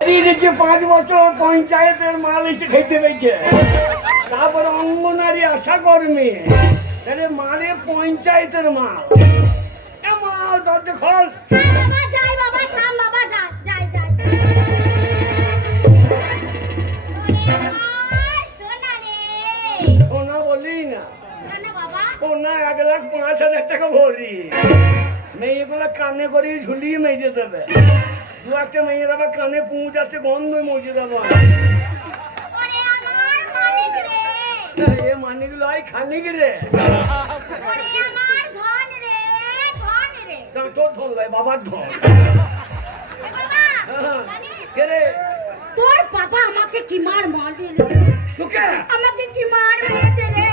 দিয়েছে পাঁচ বছর পঞ্চায়েতের মাল এসে খেতে পেয়েছে তারপরে অঙ্গনারী আশা কর্মী তাহলে মালে পঞ্চায়েতের মাল। এ মা দরজা খোল। সোনা বলি না। সোনা এক লাখ পাঁচ হাজার টাকা ভরি। মেয়েগুলো কানে করে ঝুলিয়ে মেজে দেবে। দু একটা মেয়ের আবার কানে পৌঁছাচ্ছে গন্ধ মজে দেবে ওরে আমার মানিক রে। এ খানিক রে। ধন ধন তোর ধন বাবার ধন। বাবা হ্যাঁ। কে রে? তোর বাবা আমাকে কি মার মারলি রে? তোকে? আমাকে কি মার মেরেছে রে?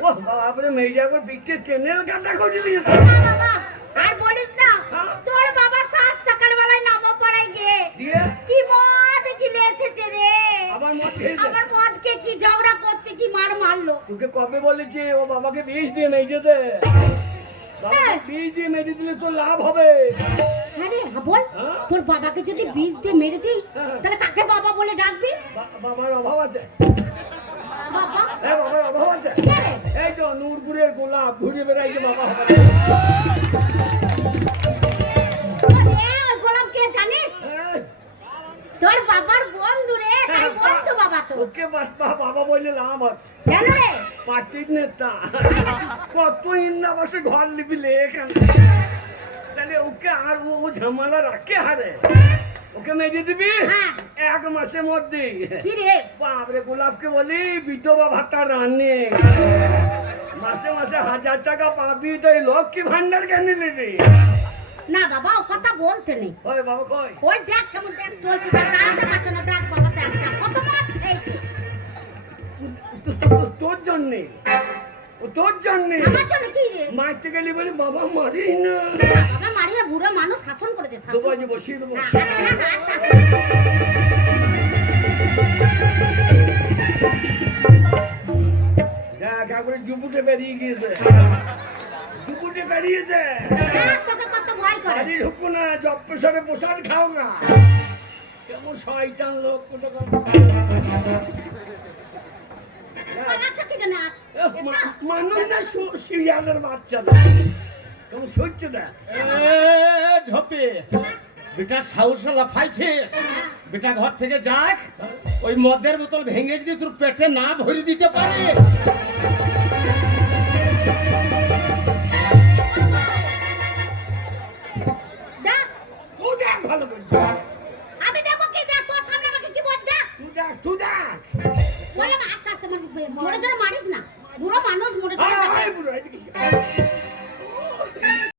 ও করে পিঠে টেনের গাঁদা করে দিয়েছে। বাবা। আর বলিস না হ্যাঁ। তোর বাবা সাত সকাল বেলায় নামো পড়াই গিয়ে কি মদ গিলে এসেছে রে আবার মদ আমার মদকে কি ঝগড়া করছে কি মার মারলো তোকে কবে বলেছি ও বাবাকে বিষ দিয়ে বাবাকে হ্যাঁ। বিষ দিয়ে মেজে দিলে তো লাভ হবে হ্যাঁ রে হ্যাঁ বল হ্যাঁ? তোর বাবাকে যদি বিষ দিয়ে মেরে দিই। তাহলে বলে ডাকবি? বাবার অভাব আছে। হ্যাঁ বাবার অভাব আছে। এই তো নূরপুরের গোলাপ ঘুরে বেড়াইছে বাবা হবে। ওরে, ওই গোলাম কে জানিস? হ্যাঁ, তোর বাবার বন্ধু রে তাই বন্ধু বাবা তো। ওকে বাবা বাবা বললে লাভ আছে। কেন রে? পার্টির নেতা। কত ইন্দা বসে ঘর লিপিলে এখানে। তাহলে ওকে আর ও ঝামেলা রাখে হারে। ওকে মেজে দিবি হ্যাঁ। এক মাসের মধ্যে বাপরে গোলাপকে বলি বিধবা ভাতা রান্নে মাসে মাসে হাজার টাকা পাবি তো এই লক্ষ্মী ভান্ডার কেন নিবি? না বাবা ও কথা বলতে নেই। ওই বাবা কই? ওই দেখ কেমন দেখ বলছে দেখ দাঁড়াতে পারছে না দেখ বাবা দেখ কত মাছ খেয়েছে তোর জন্যে। তোর জন্যে? আমার জন্য কি রে? মারতে গেলি বলি বাবা মারি না। বাবা মারিয়া বুড়ো মানুষ শাসন করে দে শাসন দুবাজি বসিয়ে দেবো। না, না, না, না, আস্তে, আস্তে। দেখ একবারে জুপুটে বেরিয়ে গিয়েছে। জুপুটে বেরিয়েছে। দেখ, তোকে কত ভয় করে। বাড়ি ঢুকো না জব প্রেসারে প্রসাদ খাও না। কেমন শয়তান লোক কোথাকার। মানুষ না শিয়ালের বাচ্চা না। কেমন সহ্য দেখ এ ঢপে বেটা সাহসে লাফাইছিস বেটা ঘর থেকে যাক ওই মদের বোতল ভেঙে যদি তোর পেটে না ভরে দিতে পারে। দেখ তুই দেখ ভালো করে। আমি দেখব কি দেখ তোর সামনে আমাকে কি বলছ? দেখ তুই দেখ। তুই দেখ বললাম মোড়ে ধরে মারিস না। বুড়ো মানুষ মোটে ধরে